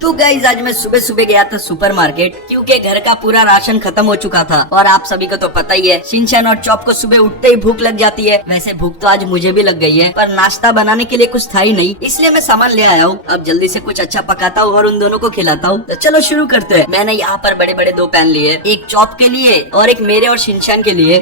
तो गाइज आज मैं सुबह सुबह गया था सुपरमार्केट क्योंकि घर का पूरा राशन खत्म हो चुका था। और आप सभी को तो पता ही है शिनचैन और चॉप को सुबह उठते ही भूख लग जाती है। वैसे भूख तो आज मुझे भी लग गई है, पर नाश्ता बनाने के लिए कुछ था ही नहीं, इसलिए मैं सामान ले आया हूँ। अब जल्दी से कुछ अच्छा पकाता हूँ और उन दोनों को खिलाता हूँ। तो चलो शुरू करते हैं। मैंने यहाँ पर बड़े बड़े दो पैन लिए, एक चॉप के लिए और एक मेरे और शिनचैन के लिए।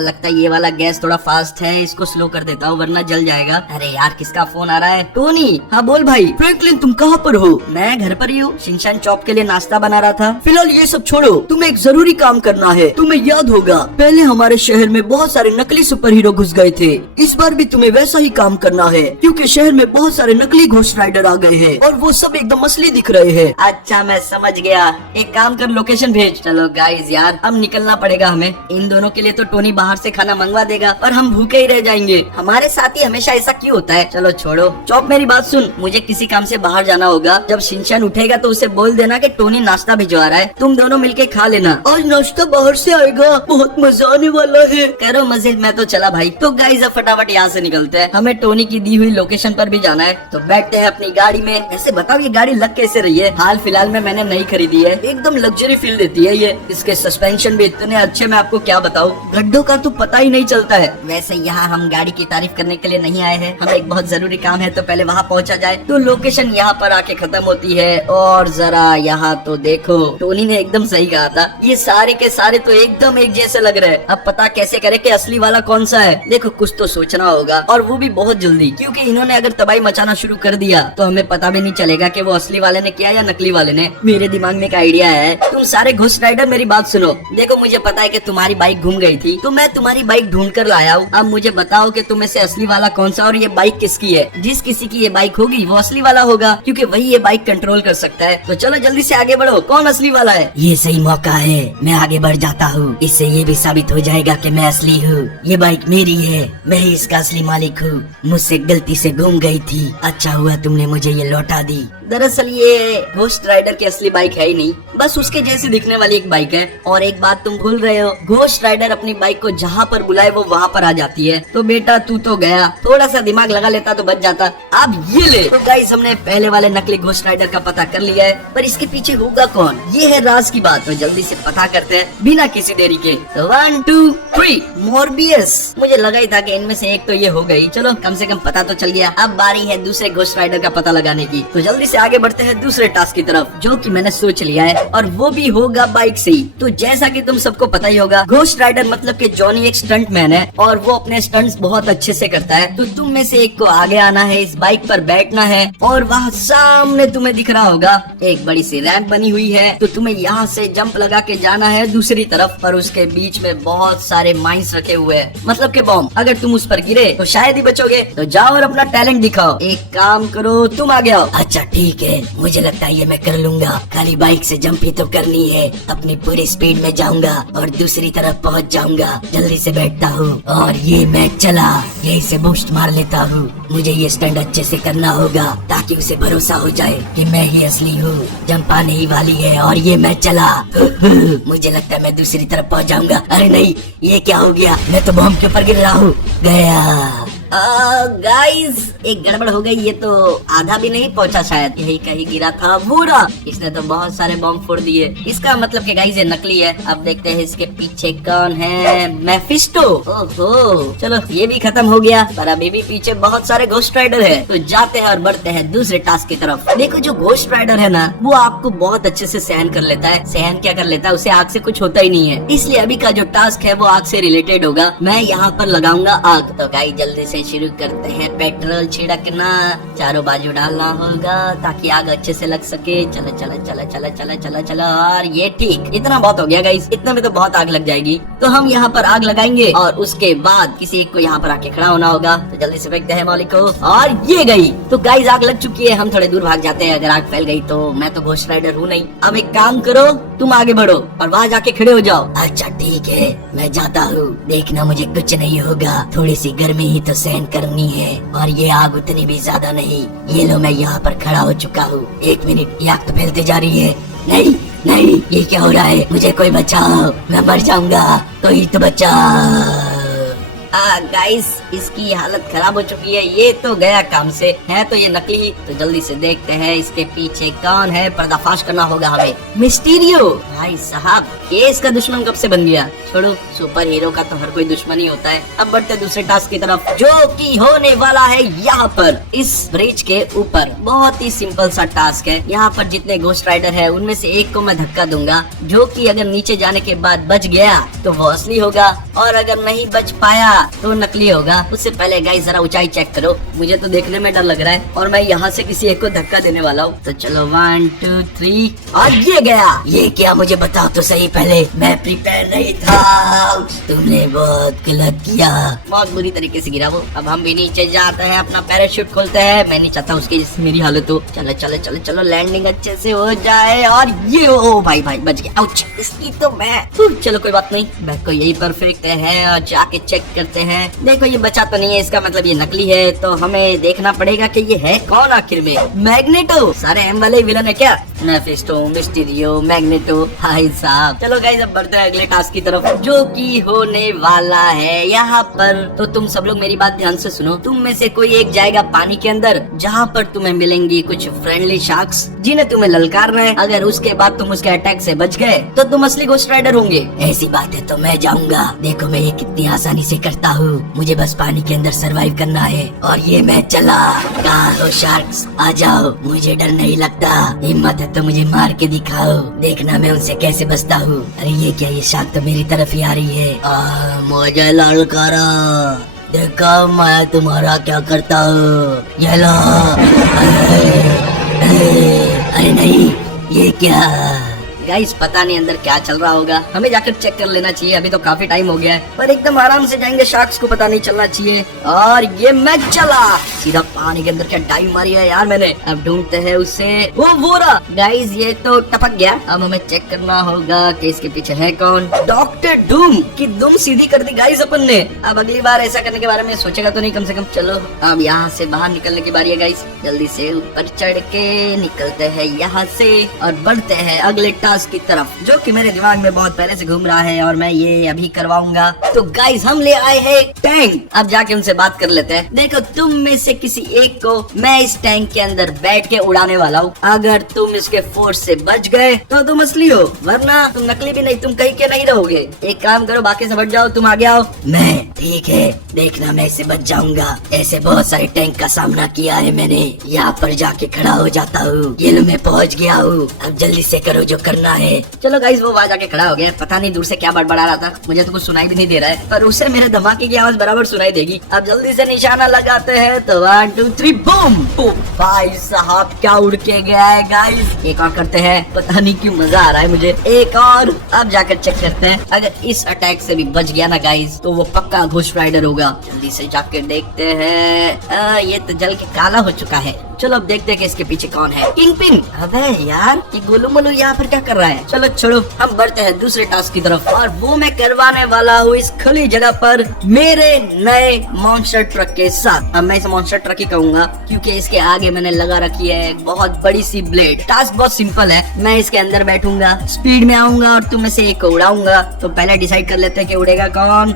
लगता है ये वाला गैस थोड़ा फास्ट है, इसको स्लो कर देता हूँ वरना जल जाएगा। अरे यार किसका फोन आ रहा है? टोनी। हाँ बोल भाई। फ्रैंकलिन तुम कहाँ पर हो? मैं घर पर ही हूँ। शिनचैन चॉप के लिए नाश्ता बना रहा था। फिलहाल ये सब छोड़ो, तुम्हें एक जरूरी काम करना है। तुम्हें याद होगा पहले हमारे शहर में बहुत सारे नकली सुपर हीरो घुस गए थे। इस बार भी तुम्हें वैसा ही काम करना है क्योंकि शहर में बहुत सारे नकली घोस्ट राइडर आ गए हैं और वो सब एकदम असली दिख रहे हैं। अच्छा मैं समझ गया, एक काम कर लोकेशन भेज। चलो गाइस यार अब निकलना पड़ेगा हमें। इन दोनों के लिए तो टोनी बाहर से खाना मंगवा देगा पर हम भूखे ही रह जाएंगे। हमारे साथ ही हमेशा ऐसा क्यों होता है? चलो छोड़ो। चॉप मेरी बात सुन, मुझे किसी काम से बाहर जाना होगा। जब शिनचैन उठेगा तो उसे बोल देना कि टोनी नाश्ता भिजवा रहा है, तुम दोनों मिलके खा लेना। आज नाश्ता बाहर से आएगा, बहुत मजा आने वाला है। करो मजे। मैं तो चला भाई। तो गाइस अब फटाफट यहाँ से निकलते हैं, हमें टोनी की दी हुई लोकेशन पर भी जाना है। तो बैठते हैं अपनी गाड़ी में। ऐसे बताओ ये गाड़ी लग कैसे रही है? हाल फिलहाल में मैंने नई खरीदी है, एकदम लग्जरी फील देती है ये। इसके सस्पेंशन भी इतने अच्छे, मैं आपको क्या बताऊँ, गड्ढों का तो पता ही नहीं चलता है। वैसे यहाँ हम गाड़ी की तारीफ करने के लिए नहीं आए हैं, हमें एक बहुत जरूरी काम है, तो पहले वहाँ पहुँचा जाए। तो लोकेशन यहाँ पर आके खत्म होती है और जरा यहाँ तो देखो, टोनी ने एकदम सही कहा था, ये सारे के सारे तो एकदम एक जैसे लग रहे हैं। अब पता कैसे करे कि असली वाला कौन सा है? देखो कुछ तो सोचना होगा और वो भी बहुत जल्दी, क्योंकि इन्होंने अगर तबाही मचाना शुरू कर दिया तो हमें पता भी नहीं चलेगा कि वो असली वाले ने किया या नकली वाले ने। मेरे दिमाग में एक आइडिया है। तुम सारे घोस्ट राइडर मेरी बात सुनो। देखो मुझे पता है कि तुम्हारी बाइक घूम गई थी, तो मैं तुम्हारी बाइक ढूंढ कर लाया हूँ। अब मुझे बताओ कि तुम में से असली वाला कौन सा और ये बाइक किसकी है? जिस किसी की ये बाइक होगी वो असली वाला होगा, क्योंकि वही ये बाइक कंट्रोल कर सकता है। तो चलो जल्दी से आगे बढ़ो, कौन असली वाला है? ये सही मौका है, मैं आगे बढ़ जाता हूँ। इससे ये भी साबित हो जाएगा कि मैं असली हूँ। ये बाइक मेरी है, मैं ही इसका असली मालिक हूँ। मुझसे गलती से गुम गई थी, अच्छा हुआ तुमने मुझे ये लौटा दी। दरअसल ये घोस्ट राइडर की असली बाइक है ही नहीं, बस उसके जैसी दिखने वाली एक बाइक है। और एक बात तुम भूल रहे हो, घोस्ट राइडर अपनी बाइक को जहाँ पर बुलाए वो वहाँ पर आ जाती है। तो बेटा तू तो गया, थोड़ा सा दिमाग लगा लेता तो बच जाता। अब ये ले। तो गाइस हमने पहले वाले नकली घोस्ट राइडर का पता कर लिया है, पर इसके पीछे होगा कौन, ये है राज की बात। तो जल्दी से पता करते हैं बिना किसी देरी के। तो 1 2 3 मोरबियस। मुझे लगा ही था कि इनमें से एक तो ये हो गई। चलो कम से कम पता तो चल गया। अब बारी है दूसरे घोस्ट राइडर का पता लगाने की। तो जल्दी से आगे बढ़ते हैं दूसरे टास्क की तरफ, जो कि मैंने सोच लिया है, और वो भी होगा बाइक से ही। तो जैसा कि तुम सबको पता ही होगा, घोस्ट राइडर मतलब कि जॉनी एक स्टंट मैन है और वो अपने स्टंट्स बहुत अच्छे से करता है। तो तुम में से एक को आगे आना है, इस बाइक पर बैठना है और वहाँ सामने तुम्हें दिख रहा होगा एक बड़ी सी रैंप बनी हुई है। तो तुम्हें यहाँ से जंप लगा के जाना है दूसरी तरफ, पर उसके बीच में बहुत सारे माइंस रखे हुए हैं, मतलब के बॉम्ब। अगर तुम उस पर गिरे तो शायद ही बचोगे। तो जाओ और अपना टैलेंट दिखाओ। एक काम करो, तुम आगे आओ। अच्छा ठीक है, मुझे लगता है ये मैं कर लूंगा। खाली बाइक से जंप ही तो करनी है। अपनी पूरी स्पीड में जाऊंगा और दूसरी तरफ पहुंच जाऊंगा। जल्दी से बैठता हूँ और ये मैं चला। यही से बूस्ट मार लेता हूँ। मुझे ये स्टंट अच्छे से करना होगा ताकि उसे भरोसा हो जाए कि मैं ही असली हूँ। जंप आने ही वाली है और ये मैं चला। मुझे लगता है मैं दूसरी तरफ पहुंच जाऊंगा। अरे नहीं, ये क्या हो गया? मैं तो बॉम्ब के ऊपर गिर रहा हूँ। गया। गाइस एक गड़बड़ हो गई, ये तो आधा भी नहीं पहुंचा, शायद यही कहीं गिरा था। बुरा, इसने तो बहुत सारे बॉम्ब फोड़ दिए। इसका मतलब कि गाइस ये नकली है। अब देखते हैं इसके पीछे कौन है। मैफिस्टो। ओहो चलो ये भी खत्म हो गया, पर अभी भी पीछे बहुत सारे घोस्ट राइडर है। तो जाते हैं और बढ़ते हैं दूसरे टास्क की तरफ। देखो जो घोस्ट राइडर है ना, वो आपको बहुत अच्छे से सहन कर लेता है। सहन क्या कर लेता है, उसे आग से कुछ होता ही नहीं है। इसलिए अभी का जो टास्क है वो आग से रिलेटेड होगा। मैं यहाँ पर लगाऊंगा आग। तो गाइस जल्दी से शुरू करते हैं। पेट्रोल छिड़कना, चारों बाजू डालना होगा ताकि आग अच्छे से लग सके। चलो चलो चलो चलो चलो चलो चलो। और ये ठीक, इतना बहुत हो गया गाइस, इतने में तो बहुत आग लग जाएगी। तो हम यहाँ पर आग लगाएंगे और उसके बाद किसी को यहाँ पर आके खड़ा होना होगा। तो जल्दी से फेंकते हैं मौलिक को और ये गई। तो गाइस आग लग चुकी है, हम थोड़े दूर भाग जाते हैं। अगर आग फैल गई तो मैं तो घोस्ट राइडर हूँ नहीं। अब एक काम करो, तुम आगे बढ़ो और वहाँ जाके खड़े हो जाओ। अच्छा ठीक है, मैं जाता हूँ। देखना मुझे कुछ नहीं होगा, थोड़ी सी गर्मी ही तो सहन करनी है और ये आग उतनी भी ज्यादा नहीं। ये लो मैं यहाँ पर खड़ा हो चुका हूँ। 1 मिनट, ये आग तो फैलती जा रही है। नहीं नहीं, ये क्या हो रहा है? मुझे कोई बचाओ, मैं मर जाऊंगा। कोई तो बचाओ। गाइस इसकी हालत खराब हो चुकी है, ये तो गया काम से। है तो ये नकली, तो जल्दी से देखते हैं इसके पीछे कौन है, पर्दाफाश करना होगा हमें। मिस्टीरियो भाई साहब, ये इसका दुश्मन कब से बन गया? छोड़ो, सुपर हीरो का तो हर कोई दुश्मन ही होता है। अब बढ़ते दूसरे टास्क की तरफ, जो कि होने वाला है यहाँ पर इस ब्रिज के ऊपर। बहुत ही सिंपल सा टास्क है। यहाँ पर जितने घोस्ट राइडर है उनमें से एक को मैं धक्का दूंगा, जो कि अगर नीचे जाने के बाद बच गया तो वो असली होगा, और अगर नहीं बच पाया तो नकली होगा। उससे पहले गाइस जरा ऊंचाई चेक करो, मुझे तो देखने में डर लग रहा है, और मैं यहाँ से किसी एक को धक्का देने वाला हूँ। तो चलो 1 2 3, और ये गया। ये क्या, मुझे बताओ तो सही पहले, मैं प्रिपेयर नहीं था। तुमने बहुत गलत किया। बहुत बुरी तरीके से गिरा वो। अब हम भी नीचे जाते हैं, अपना पैराशूट खोलते हैं। मैं नहीं चाहता उसकी जैसे मेरी हालत हो। चलो चलो चलो चलो, लैंडिंग अच्छे से हो जाए, और ये ओ भाई भाई बच गया। आउच, इसकी तो मैं चलो कोई बात नहीं, बैग को यही पर फेंकते हैं और जाके चेक करते हैं। देखो ये बचा तो नहीं है, इसका मतलब ये नकली है, तो हमें देखना पड़ेगा कि ये है कौन आखिर में। मैग्नेटो, सारे एम वाले विलन है क्या? मेफिस्टो, मिस्टीरियो, मैग्नेटो, भाई साहब। चलो गाइस अब बढ़ते हैं अगले टास्क की तरफ, जो कि होने वाला है यहाँ पर। तो तुम सब लोग मेरी बात ध्यान से सुनो। तुम में से कोई एक जाएगा पानी के अंदर, जहाँ पर तुम्हें मिलेंगी कुछ फ्रेंडली शार्क्स, जिन्हें तुम्हें ललकारना है। अगर उसके बाद तुम उसके अटैक से बच गए तो तुम असली घोस्ट राइडर होंगे। ऐसी बात है तो मैं जाऊंगा। देखो मैं ये कितनी आसानी से करता हूँ, मुझे बस पानी के अंदर सरवाइव करना है। और ये मैं चला। कहाँ हो शार्क्स, आ जाओ, मुझे डर नहीं लगता। हिम्मत है तो मुझे मार के दिखाओ, देखना मैं उनसे कैसे बचता हूँ। अरे ये क्या, ये शार्क तो मेरी तरफ ही आ रही है। मुझे ललकारा, देखो मैं तुम्हारा क्या करता हूँ। ये लो। अरे नहीं, ये क्या? गाइस पता नहीं अंदर क्या चल रहा होगा, हमें जाकर चेक कर लेना चाहिए। अभी तो काफी टाइम हो गया है, पर एकदम आराम से जाएंगे, शार्क्स को पता नहीं चलना चाहिए। और ये मैं चला सीधा पानी के अंदर। क्या टाइम मारी है यार मैंने। अब ढूंढते हैं उसे। वो रहा। गाइस ये तो टपक गया। अब हमें चेक करना होगा कि इसके पीछे है कौन। डॉक्टर डूम की दुम सीधी कर दी गाइस अपन ने। अब अगली बार ऐसा करने के बारे में सोचेगा तो नहीं कम से कम। चलो अब यहाँ से बाहर निकलने की बारी है गाइस। जल्दी से ऊपर चढ़ के निकलते हैं यहाँ से और बढ़ते हैं अगले टास्क की तरफ, जो कि मेरे दिमाग में बहुत पहले से घूम रहा है और मैं ये अभी करवाऊंगा। तो गाइस हम ले आए हैं टैंक। अब जाके उनसे बात कर लेते हैं। देखो तुम में से किसी एक को मैं इस टैंक के अंदर बैठ के उड़ाने वाला हूँ। अगर तुम इसके फोर्स से बच गए तो तुम असली हो, वरना तुम नकली भी नहीं, तुम कहीं के नहीं रहोगे। एक काम करो, बाकी से बच जाओ, तुम आगे आओ। मैं ठीक है, देखना मैं इससे बच जाऊंगा। ऐसे बहुत सारे टैंक का सामना किया है मैंने। यहाँ पर जाके खड़ा हो जाता हूँ। ये लो मैं पहुँच गया हूँ। अब जल्दी से करो जो करना है। चलो गाइस वो वहाँ जाके खड़ा हो गया। पता नहीं दूर से क्या बड़बड़ा रहा था, मुझे तो कुछ सुनाई भी नहीं दे रहा है, पर उसे मेरे धमाके की आवाज बराबर सुनाई देगी। अब जल्दी से निशाना लगाते हैं। तो 1 2 3 बूम। ओ भाई साहब क्या उड़ के गया है गाइस। एक और करते हैं, पता नहीं क्यों मजा आ रहा है मुझे। एक और। अब जाकर चेक करते हैं, अगर इस अटैक से भी बच गया ना गाइस तो वो पक्का घोस्ट राइडर होगा। जल्दी से जाकर देखते हैं। ये तो जल के काला हो चुका है। चलो अब देखते हैं कि इसके पीछे कौन है। किंगपिन। अबे यार ये गोलू मोलू यहाँ पर क्या कर रहा है। चलो छोड़ो, हम बढ़ते हैं दूसरे टास्क की तरफ, और वो मैं करवाने वाला हूँ इस खुली जगह पर मेरे नए मॉन्स्टर ट्रक के साथ। अब मैं इसे मॉन्स्टर ट्रक ही कहूंगा, क्योंकि इसके आगे मैंने लगा रखी है एक बहुत बड़ी सी ब्लेड। टास्क बहुत सिंपल है, मैं इसके अंदर बैठूंगा, स्पीड में आऊंगा और तुम में से एक को उड़ाऊंगा। तो पहले डिसाइड कर लेते हैं कि उड़ेगा कौन।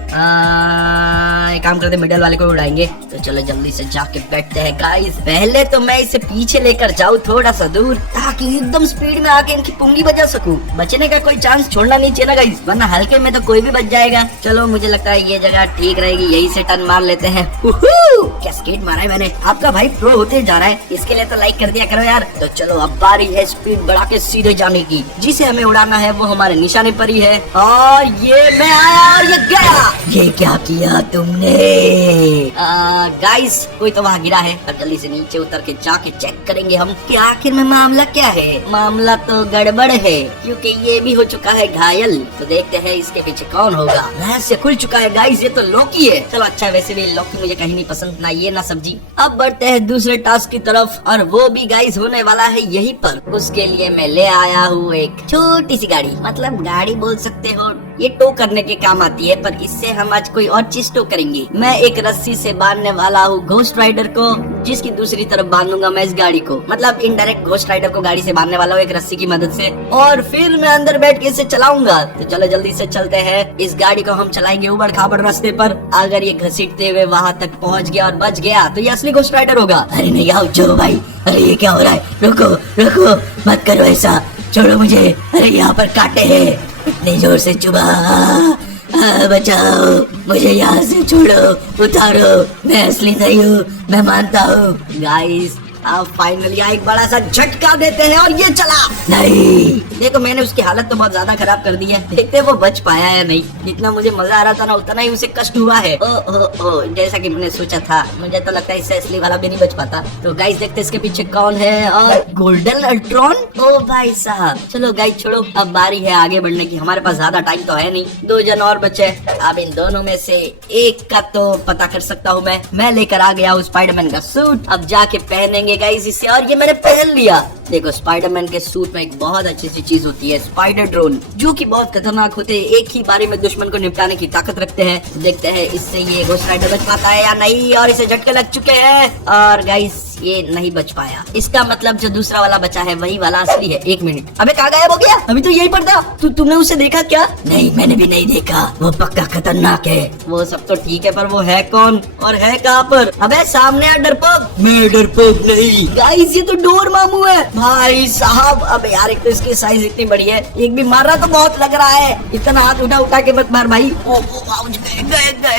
एक काम करते, मिडल वाले को उड़ाएंगे। तो चलो जल्दी से जाके बैठते हैं गाइस। पहले तो मैं इसे पीछे लेकर जाऊँ थोड़ा सा दूर, ताकि एकदम स्पीड में आके इनकी पुंगी बजा सकूं। बचने का कोई चांस छोड़ना नहीं चाहिए ना गाइस, वरना हल्के में तो कोई भी बच जाएगा। चलो मुझे लगता है ये जगह ठीक रहेगी, यही से टर्न मार लेते हैं। क्या स्केट मारा है मैंने। आपका भाई प्रो होते जा रहा है, इसके लिए तो लाइक कर दिया करो यार। तो चलो अब बारी है स्पीड बढ़ा के सीधे जाने की। जिसे हमें उड़ाना है वो हमारे निशाने पर ही है। और ये मैं आया और ये गया। ये क्या किया तुमने? गाइस कोई तो वहाँ गिरा है। अब जल्दी से नीचे उतर के जाके चेक करेंगे हम कि आखिर में मामला क्या है। मामला तो गड़बड़ है, क्योंकि ये भी हो चुका है घायल। तो देखते हैं इसके पीछे कौन होगा। रहस्य खुल चुका है गाइस, ये तो लॉकी है। चलो अच्छा, वैसे भी लॉकी मुझे कहीं नहीं पसंद, ना ये ना सब्जी। अब बढ़ते हैं दूसरे टास्क की तरफ, और वो भी गाइस होने वाला है यहीं पर। उसके लिए मैं ले आया हूँ एक छोटी सी गाड़ी, मतलब गाड़ी बोल सकते हो ये टो करने के काम आती है, पर इससे हम आज कोई और चीज टो करेंगे। मैं एक रस्सी से बांधने वाला हूँ घोस्ट राइडर को, जिसकी दूसरी तरफ बांधूंगा मैं इस गाड़ी को। मतलब इनडायरेक्ट घोस्ट राइडर को गाड़ी से बांधने वाला हूँ एक रस्सी की मदद से, और फिर मैं अंदर बैठ के इसे चलाऊंगा। तो चलो जल्दी से चलते हैं। इस गाड़ी को हम चलाएंगे उबड़ खाबड़ रास्ते पर। अगर ये घसीटते हुए वहाँ तक पहुँच गया और बच गया तो ये असली घोस्ट राइडर होगा। अरे नहीं आओ जो भाई, अरे ये क्या हो रहा है, रुको रुको, मत करो ऐसा, छोड़ो मुझे, अरे यहाँ पर कांटे हैं, इतने जोर से चुभा, बचाओ मुझे, यहाँ से छोड़ो, उतारो, मैं असली नहीं हूँ, मैं मानता हूँ। गाइस अब फाइनली एक बड़ा सा झटका देते हैं और ये चला। नहीं देखो मैंने उसकी हालत तो बहुत ज्यादा खराब कर दी है, देखते हैं वो बच पाया या नहीं। जितना मुझे मजा आ रहा था ना उतना ही उसे कष्ट हुआ है। ओ जैसा कि मैंने सोचा था, मुझे तो लगता है इससे असली वाला भी नहीं बच पाता। तो गाइस देखते हैं इसके पीछे कौन है, और गोल्डन अल्ट्रॉन। ओ भाई साहब, चलो गाइस छोड़ो, अब बारी है आगे बढ़ने की। हमारे पास ज्यादा टाइम तो है नहीं, 2 जन और बचे। अब इन दोनों में से एक का तो पता कर सकता हूँ मैं लेकर आ गया हूँ स्पाइडरमैन का सूट। अब जाके पहनेंगे गाइस इसे, और ये मैंने पहन लिया। देखो स्पाइडरमैन के सूट में एक बहुत अच्छी सी चीज होती है, स्पाइडर ड्रोन, जो कि बहुत खतरनाक होते हैं, एक ही बारी में दुश्मन को निपटाने की ताकत रखते हैं। देखते हैं इससे ये घोस्ट राइडर बच पाता है या नहीं, और इसे झटके लग चुके हैं। और गाइस ये नहीं बच पाया, इसका मतलब जो दूसरा वाला बचा है वही वाला असली है। 1 मिनट, अबे कहाँ गायब हो गया? अभी तो यही पर था। तुमने उसे देखा क्या? नहीं, मैंने भी नहीं देखा, वो पक्का खतरनाक है। वो सब तो ठीक है, पर वो है कौन और है कहाँ पर? अबे सामने आ डरपोक। मैं डरपोक नहीं। गाइस ये तो डोर मामू है भाई साहब। अब यार एक तो इसकी साइज इतनी बड़ी है, एक भी मार रहा तो बहुत लग रहा है। इतना हाथ उठा के मत मार भाई।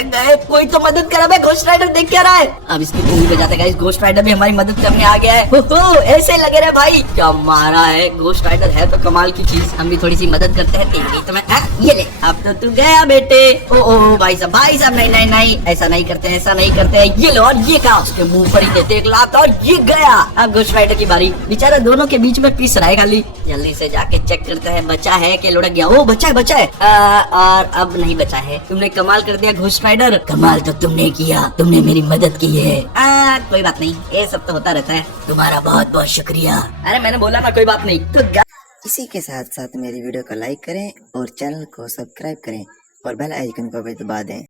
गए कोई तो मदद करा। भाई घोस्ट राइडर देख क्या रहा है? अब इसकी गोली बजाते गाइस, घोस्ट राइडर भी हमारी मदद करने आ गया है। हो ऐसे लगे रहे भाई, क्या मारा है। घोस्ट राइडर है तो कमाल की चीज, हम भी थोड़ी सी मदद करते हैं। तेरी तो मैं ये ले, अब तो तू गया बेटे। ओ भाई साहब नहीं, ऐसा नहीं करते, ऐसा नहीं करते। ये लो, और ये क्या, उसके मुंह पर ही देते एक लात, और ये गया। अब घोस्ट राइडर की बारी, बेचारा दोनों के बीच में पीस रहा है खाली। जल्दी से जाके चेक करते हैं बचा है कि लुढ़क गया। ओ बचा है। और अब नहीं बचा है। तुमने कमाल कर दिया घोस्ट राइडर। कमाल तो तुमने किया, तुमने मेरी मदद की है। कोई बात नहीं, ये सब तो होता रहता है। तुम्हारा बहुत बहुत शुक्रिया। अरे मैंने बोला ना कोई बात नहीं। तो इसी के साथ साथ मेरी वीडियो को लाइक करें और चैनल को सब्सक्राइब करें और बेल आइकन को भी दबा दें।